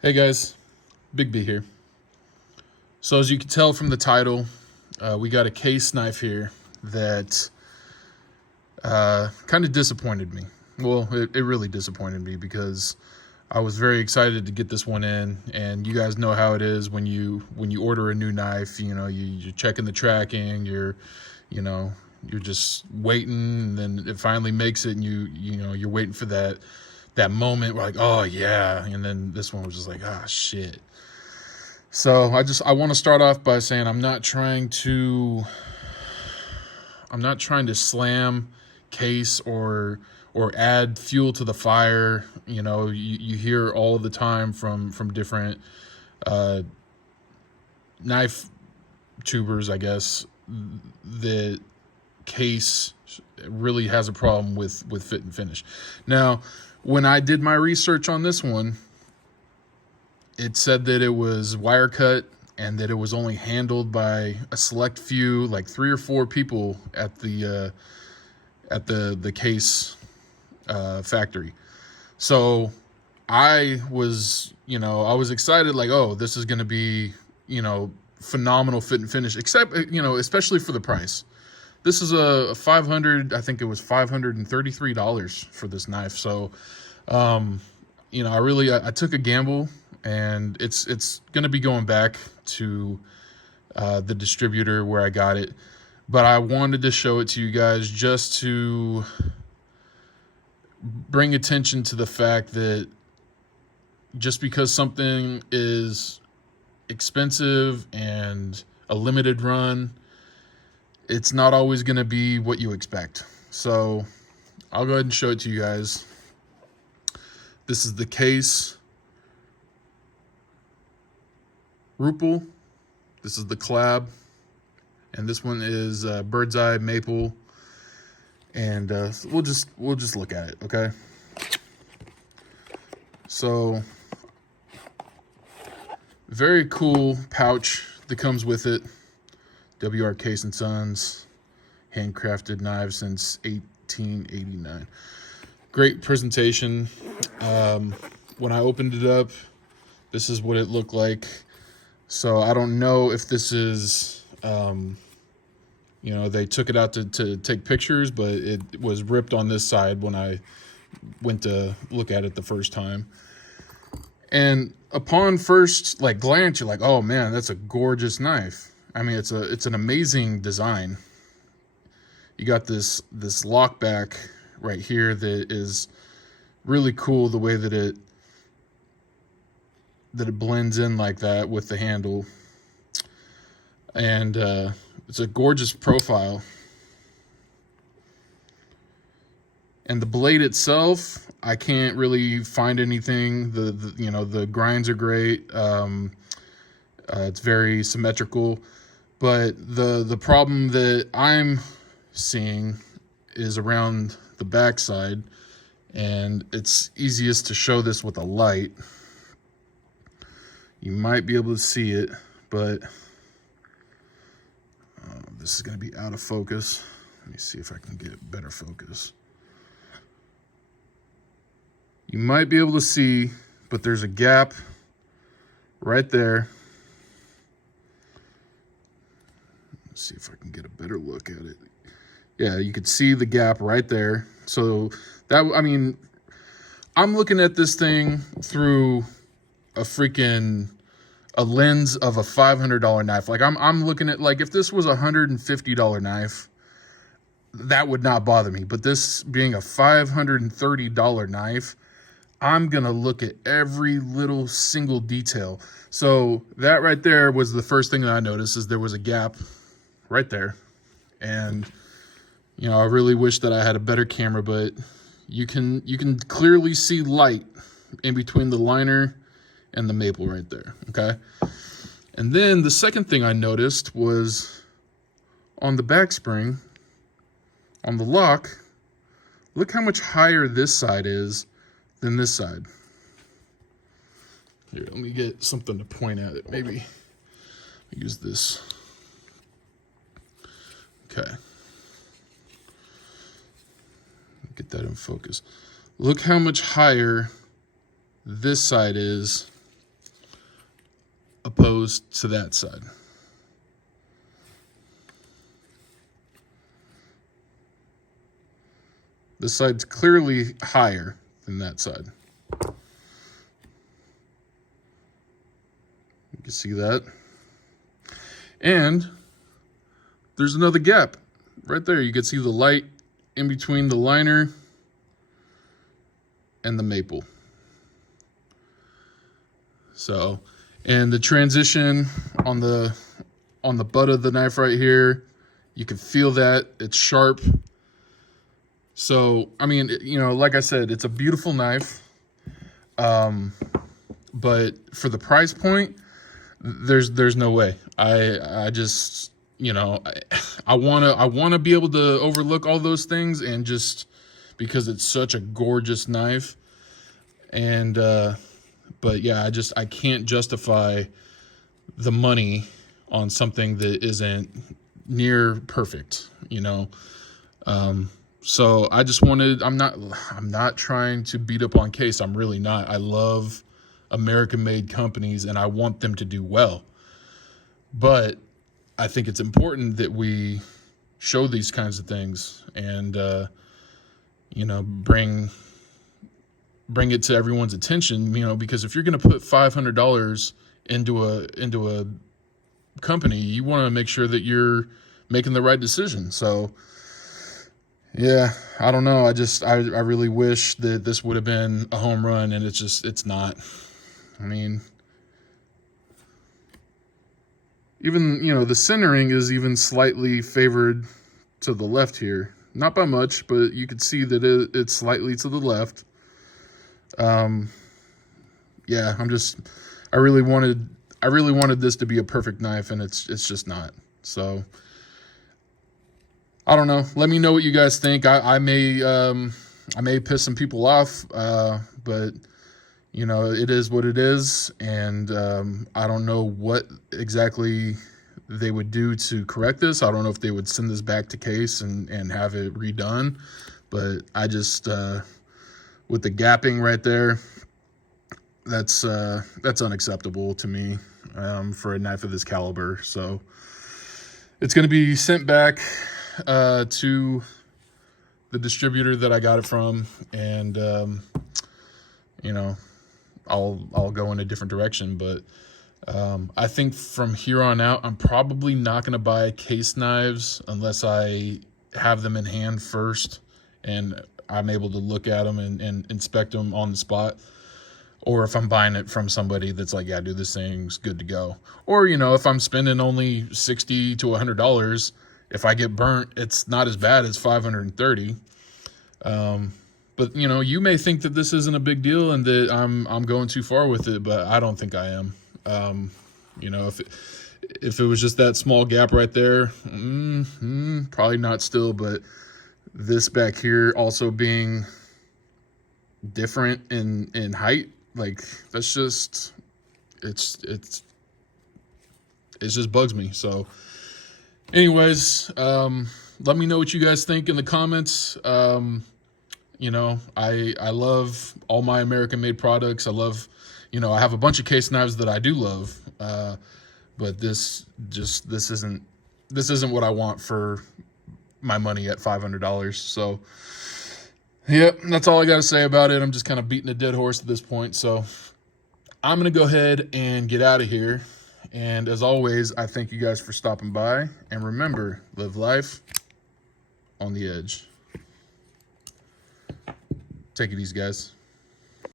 Hey guys, Big B here. So as you can tell from the title, we got a case knife here that kind of disappointed me. Well, it really disappointed me because I was very excited to get this one in, and you guys know how it is when you order a new knife. You're checking the tracking, you know you're just waiting, and then it finally makes it, and you're waiting for that moment where like, oh yeah, and then this one was just like, ah, shit. So I want to start off by saying I'm not trying to slam case or add fuel to the fire. You hear all the time from different uh, knife tubers, I guess, that case really has a problem with fit and finish. Now, when I did my research on this one, it said that it was wire cut and that it was only handled by a select few, like 3 or 4 people at the case factory. So I was excited, like, oh, this is going to be, phenomenal fit and finish, except, especially for the price. This is a 500, I think it was $533 for this knife. So, I took a gamble, and it's going to be going back to the distributor where I got it. But I wanted to show it to you guys just to bring attention to the fact that just because something is expensive and a limited run, it's not always going to be what you expect. So I'll go ahead and show it to you guys. This is the Case Rupel. This is the Collab, and this one is Bird's Eye Maple. And we'll just look at it, okay? So, very cool pouch that comes with it. WR Case and Sons, handcrafted knives since 1889. Great presentation. When I opened it up, this is what it looked like. So I don't know if this is, they took it out to take pictures, but it was ripped on this side when I went to look at it the first time. And upon first glance, you're like, oh man, that's a gorgeous knife. I mean, it's an amazing design. You got this lock back right here that is really cool, the way that it blends in like that with the handle. And it's a gorgeous profile. And the blade itself, I can't really find anything. The grinds are great. It's very symmetrical. But the problem that I'm seeing is around the backside, and it's easiest to show this with a light. You might be able to see it, but this is going to be out of focus. Let me see if I can get better focus. You might be able to see, but there's a gap right there. Let's see if I can get a better look at it. Yeah, you could see the gap right there. So I'm looking at this thing through a lens of a $500 knife. Like I'm looking at, like, if this was a $150 knife, that would not bother me. But this being a $530 knife, I'm going to look at every little single detail. So that right there was the first thing that I noticed, is there was a gap right there. And, I really wish that I had a better camera, but you can clearly see light in between the liner and the maple right there, okay? And then the second thing I noticed was on the back spring, on the lock, look how much higher this side is than this side. Here, let me get something to point at it. Maybe use this. Okay. Get that in focus. Look how much higher this side is opposed to that side. This side's clearly higher than that side. You can see that. And there's another gap right there. You can see the light in between the liner and the maple. So, and the transition on the butt of the knife right here, you can feel that it's sharp. So, I mean, you know, like I said, it's a beautiful knife. But for the price point, there's no way. I just, you know, I want to be able to overlook all those things, and just because it's such a gorgeous knife. And but yeah, I can't justify the money on something that isn't near perfect, you know. So I just wanted, I'm not trying to beat up on Case. I'm really not. I love American-made companies, and I want them to do well. But I think it's important that we show these kinds of things, and you know, bring it to everyone's attention, you know, because if you're going to put $500 into a company, you want to make sure that you're making the right decision. So yeah, I don't know. I really wish that this would have been a home run, and it's not. I mean, even, you know, the centering is even slightly favored to the left here. Not by much, but you could see that it's slightly to the left. Yeah, I really wanted this to be a perfect knife, and it's just not. So I don't know. Let me know what you guys think. I may piss some people off, but you know, it is what it is, and I don't know what exactly they would do to correct this. I don't know if they would send this back to Case and have it redone, but I just with the gapping right there, that's unacceptable to me for a knife of this caliber. So it's going to be sent back to the distributor that I got it from, and you know, I'll go in a different direction. But I think from here on out, I'm probably not going to buy Case knives unless I have them in hand first and I'm able to look at them and inspect them on the spot. Or if I'm buying it from somebody that's like, yeah, dude, this thing's good to go. Or, you know, if I'm spending only $60 to $100, if I get burnt, it's not as bad as $530. But, you know, you may think that this isn't a big deal and that I'm going too far with it, but I don't think I am. You know, if it was just that small gap right there, probably not still, but this back here also being different in height, like, that's just, it just bugs me. So anyways, let me know what you guys think in the comments. You know, I love all my American made products. I love, you know, I have a bunch of Case knives that I do love, but this isn't what I want for my money at $500. So yep, that's all I got to say about it. I'm just kind of beating a dead horse at this point. So I'm going to go ahead and get out of here. And as always, I thank you guys for stopping by. And remember, live life on the edge. Take it easy, guys.